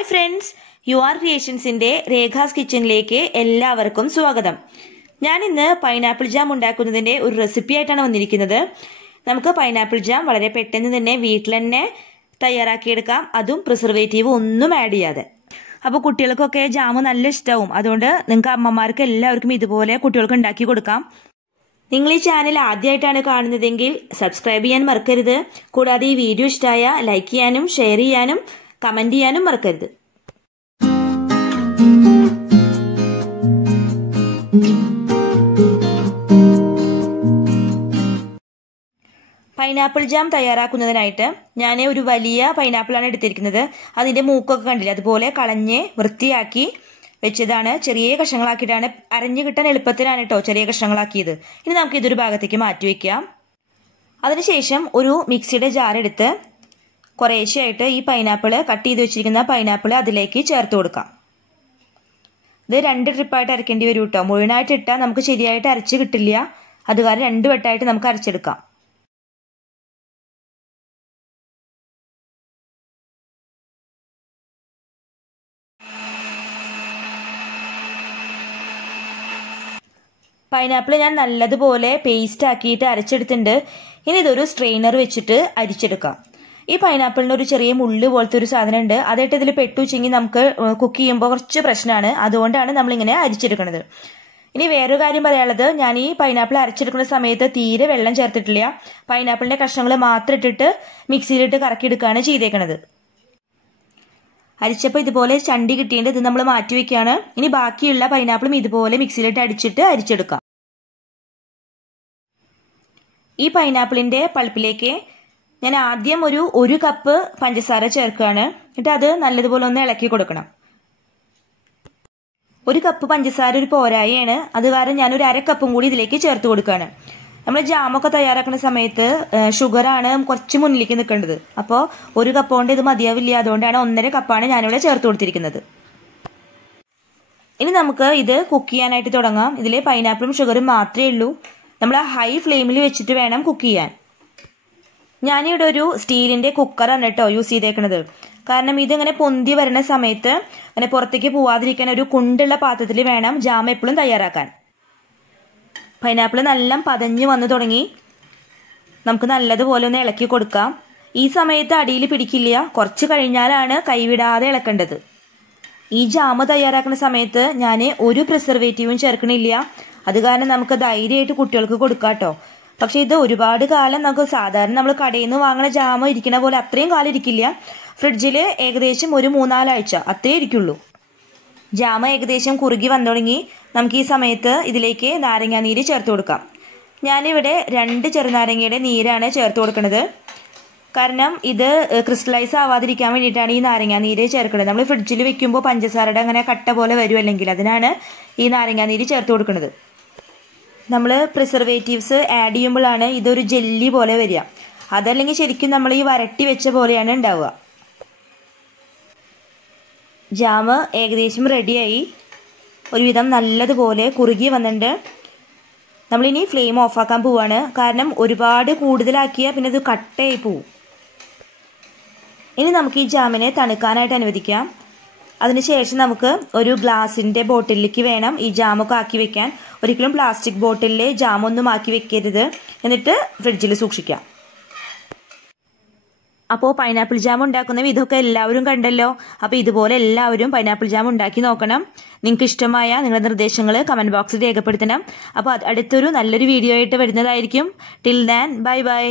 Hi friends, urcreationrekhaskitchen കിച്ചണിലേക്ക് എല്ലാവർക്കും സ്വാഗതം. ഞാൻ ഇന്ന് പൈനാപ്പിൾ ജാം ഉണ്ടാക്കുന്നതിന്റെ ഒരു റെസിപ്പി ആയിട്ടാണ് വന്നിരിക്കുന്നത്. നമുക്ക് പൈനാപ്പിൾ ജാം വളരെ പെട്ടെന്ന് തന്നെ വീട്ടിൽ തന്നെ തയ്യാറാക്കിയെടുക്കാം, അതും പ്രിസർവേറ്റീവ് ഒന്നും ആഡ് ചെയ്യാതെ. അപ്പോൾ കുട്ടികൾക്കൊക്കെ ജാം നല്ല ഇഷ്ടമാവും. അതുകൊണ്ട് നിങ്ങൾക്ക് അമ്മമാർക്ക് എല്ലാവർക്കും ഇതുപോലെ കുട്ടികൾക്ക് ഉണ്ടാക്കി കൊടുക്കാം. നിങ്ങൾ ഈ ചാനൽ ആദ്യമായിട്ടാണ് കാണുന്നതെങ്കിൽ സബ്സ്ക്രൈബ് ചെയ്യാൻ മറക്കരുത്. കൂടാതെ ഈ വീഡിയോ ഇഷ്ടമായ ലൈക്ക് ചെയ്യാനും ഷെയർ ചെയ്യാനും കമന്റ് ചെയ്യാനും മറക്കരുത്. പൈനാപ്പിൾ ജാം തയ്യാറാക്കുന്നതിനായിട്ട് ഞാൻ ഒരു വലിയ പൈനാപ്പിളാണ് എടുത്തിരിക്കുന്നത്. അതിന്റെ മൂക്കൊക്കെ കണ്ടില്ല, അതുപോലെ കളഞ്ഞ് വൃത്തിയാക്കി വെച്ചതാണ്. ചെറിയ കഷ്ണങ്ങളാക്കിയിട്ടാണ്, അരഞ്ഞു കിട്ടാൻ എളുപ്പത്തിനാണ് കേട്ടോ ചെറിയ കഷ്ണങ്ങളാക്കിയത്. ഇനി നമുക്ക് ഇതൊരു ഭാഗത്തേക്ക് മാറ്റി വെക്കാം. അതിനുശേഷം ഒരു മിക്സിയുടെ ജാർ എടുത്ത് കുറേശ്ശെയായിട്ട് ഈ പൈനാപ്പിൾ കട്ട് ചെയ്ത് വെച്ചിരിക്കുന്ന പൈനാപ്പിൾ അതിലേക്ക് ചേർത്ത് കൊടുക്കാം. ഇത് 2 ട്രിപ്പായിട്ട് അരക്കേണ്ടി വരും കേട്ടോ. മുഴുവനായിട്ട് ഇട്ടാൽ നമുക്ക് ശരിയായിട്ട് അരച്ച് കിട്ടില്ല. അത് കാരണം 2 വട്ടമായിട്ട് നമുക്ക് അരച്ചെടുക്കാം. പൈനാപ്പിൾ ഞാൻ നല്ലതുപോലെ പേസ്റ്റ് ആക്കിയിട്ട് അരച്ചെടുത്തിട്ടുണ്ട്. ഇനി ഇതൊരു സ്ട്രെയിനർ വെച്ചിട്ട് അരിച്ചെടുക്കാം. ഈ പൈനാപ്പിളിന് ഒരു ചെറിയ മുള്ള് പോലത്തെ ഒരു സാധനം ഉണ്ട്. അതായിട്ട് ഇതിൽ പെട്ടുവെച്ചെങ്കിൽ നമുക്ക് കുക്ക് ചെയ്യുമ്പോൾ കുറച്ച് പ്രശ്നമാണ്. അതുകൊണ്ടാണ് നമ്മളിങ്ങനെ അരിച്ചെടുക്കുന്നത്. ഇനി വേറൊരു കാര്യം പറയാനുള്ളത്, ഞാൻ ഈ പൈനാപ്പിൾ അരച്ചെടുക്കുന്ന സമയത്ത് തീരെ വെള്ളം ചേർത്തിട്ടില്ല. പൈനാപ്പിളിന്റെ കഷ്ണങ്ങൾ മാത്രം ഇട്ടിട്ട് മിക്സിയിലിട്ട് കറക്കിയെടുക്കുകയാണ് ചെയ്തേക്കണത്. അരിച്ചപ്പോൾ ഇതുപോലെ ചണ്ടി കിട്ടിയിട്ട് ഇത് നമ്മൾ മാറ്റി വെക്കുകയാണ്. ഇനി ബാക്കിയുള്ള പൈനാപ്പിളും ഇതുപോലെ മിക്സിയിലിട്ട് അടിച്ചിട്ട് അരിച്ചെടുക്കാം. ഈ പൈനാപ്പിളിന്റെ പൾപ്പിലേക്ക് ഞാൻ ആദ്യം ഒരു കപ്പ് പഞ്ചസാര ചേർക്കുകയാണ്. എന്നിട്ട് അത് നല്ലതുപോലെ ഒന്ന് ഇളക്കി കൊടുക്കണം. 1 കപ്പ് പഞ്ചസാര ഒരു പോരായാണ്. അത് കാരണം ഞാൻ ഒരു 1/2 കപ്പും കൂടി ഇതിലേക്ക് ചേർത്ത് കൊടുക്കുകയാണ്. നമ്മൾ ജാമൊക്കെ തയ്യാറാക്കുന്ന സമയത്ത് ഷുഗറാണ് കുറച്ച് മുന്നിലേക്ക് നിൽക്കേണ്ടത്. അപ്പോൾ 1 കപ്പ് കൊണ്ട് ഇത് മതിയാവില്ല. അതുകൊണ്ടാണ് 1.5 കപ്പാണ് ഞാനിവിടെ ചേർത്ത് കൊടുത്തിരിക്കുന്നത്. ഇനി നമുക്ക് ഇത് കുക്ക് ചെയ്യാനായിട്ട് തുടങ്ങാം. ഇതിൽ പൈനാപ്പിളും ഷുഗറും മാത്രമേ ഉള്ളൂ. നമ്മൾ ഹൈ ഫ്ലെയിമിൽ വെച്ചിട്ട് വേണം കുക്ക് ചെയ്യാൻ. ഞാനിവിടെ ഒരു സ്റ്റീലിന്റെ കുക്കറാണ് കേട്ടോ യൂസ് ചെയ്തേക്കുന്നത്. കാരണം ഇതിങ്ങനെ പൊന്തി വരുന്ന സമയത്ത് അങ്ങനെ പുറത്തേക്ക് പോവാതിരിക്കാൻ ഒരു കുണ്ടുള്ള പാത്രത്തിൽ വേണം ജാം എപ്പോഴും തയ്യാറാക്കാൻ. പൈനാപ്പിൾ നല്ല പതഞ്ഞ് വന്നു തുടങ്ങി. നമുക്ക് നല്ലതുപോലെ ഒന്ന് ഇളക്കി കൊടുക്കാം. ഈ സമയത്ത് അടിയിൽ പിടിക്കില്ല. കുറച്ച് കഴിഞ്ഞാലാണ് കൈവിടാതെ ഇളക്കേണ്ടത്. ഈ ജാം തയ്യാറാക്കുന്ന സമയത്ത് ഞാൻ ഒരു പ്രിസർവേറ്റീവും ചേർക്കണില്ല. അത് കാരണം നമുക്ക് ധൈര്യമായിട്ട് കുട്ടികൾക്ക് കൊടുക്കാം കേട്ടോ. പക്ഷെ ഇത് ഒരുപാട് കാലം നമുക്ക് സാധാരണ നമ്മൾ കടയിൽ നിന്ന് വാങ്ങുന്ന ജാമ ഇരിക്കുന്ന പോലെ അത്രയും കാലം ഇരിക്കില്ല. ഫ്രിഡ്ജിൽ ഏകദേശം ഒരു 3-4 ആഴ്ച അത്രേ ഇരിക്കുള്ളൂ. ജാമ ഏകദേശം കുറുകി വന്നു തുടങ്ങി. നമുക്ക് ഈ സമയത്ത് ഇതിലേക്ക് നാരങ്ങാനീര് ചേർത്ത് കൊടുക്കാം. ഞാനിവിടെ 2 ചെറുനാരങ്ങയുടെ നീരാണ് ചേർത്ത് കൊടുക്കുന്നത്. കാരണം ഇത് ക്രിസ്റ്റലൈസ് ആവാതിരിക്കാൻ വേണ്ടിയിട്ടാണ് ഈ നാരങ്ങാനീര് ചേർക്കുന്നത്. നമ്മൾ ഫ്രിഡ്ജിൽ വെക്കുമ്പോൾ പഞ്ചസാരയുടെ അങ്ങനെ കട്ട പോലെ വരുമല്ലെങ്കിൽ അതിനാണ് ഈ നാരങ്ങാനീര് ചേർത്ത് കൊടുക്കുന്നത്. നമ്മൾ പ്രിസർവേറ്റീവ്സ് ആഡ് ചെയ്യുമ്പോഴാണ് ഇതൊരു ജെല്ലി പോലെ വരിക. അതല്ലെങ്കിൽ ശരിക്കും നമ്മൾ ഈ വരട്ടി വെച്ച പോലെയാണ് ഉണ്ടാവുക. ജാം ഏകദേശം റെഡിയായി. ഒരുവിധം നല്ലതുപോലെ കുറുകി വന്നിട്ടുണ്ട്. നമ്മളിനി ഫ്ലെയിം ഓഫാക്കാൻ പോവാണ്. കാരണം ഒരുപാട് കൂടുതലാക്കിയാൽ പിന്നെ ഇത് കട്ടയായി പോവും. ഇനി നമുക്ക് ഈ ജാമിനെ തണുക്കാനായിട്ട് അനുവദിക്കാം. അതിനുശേഷം നമുക്ക് ഒരു ഗ്ലാസിന്റെ ബോട്ടിലേക്ക് വേണം ഈ ജാമൊക്കെ ആക്കി വെക്കാൻ. ഒരിക്കലും പ്ലാസ്റ്റിക് ബോട്ടിലിൽ ജാമൊന്നും ആക്കി വെക്കരുത്. എന്നിട്ട് ഫ്രിഡ്ജിൽ സൂക്ഷിക്കാം. അപ്പോൾ പൈനാപ്പിൾ ജാം ഉണ്ടാക്കുന്ന വിധമൊക്കെ എല്ലാവരും കണ്ടല്ലോ. അപ്പോൾ ഇതുപോലെ എല്ലാവരും പൈനാപ്പിൾ ജാം ഉണ്ടാക്കി നോക്കണം. നിങ്ങൾക്ക് ഇഷ്ടമായ നിങ്ങളുടെ നിർദ്ദേശങ്ങൾ കമന്റ് ബോക്സിൽ രേഖപ്പെടുത്തണം. അപ്പോൾ അടുത്തൊരു നല്ലൊരു വീഡിയോ ആയിട്ട് വരുന്നതായിരിക്കും. Till than bye bye.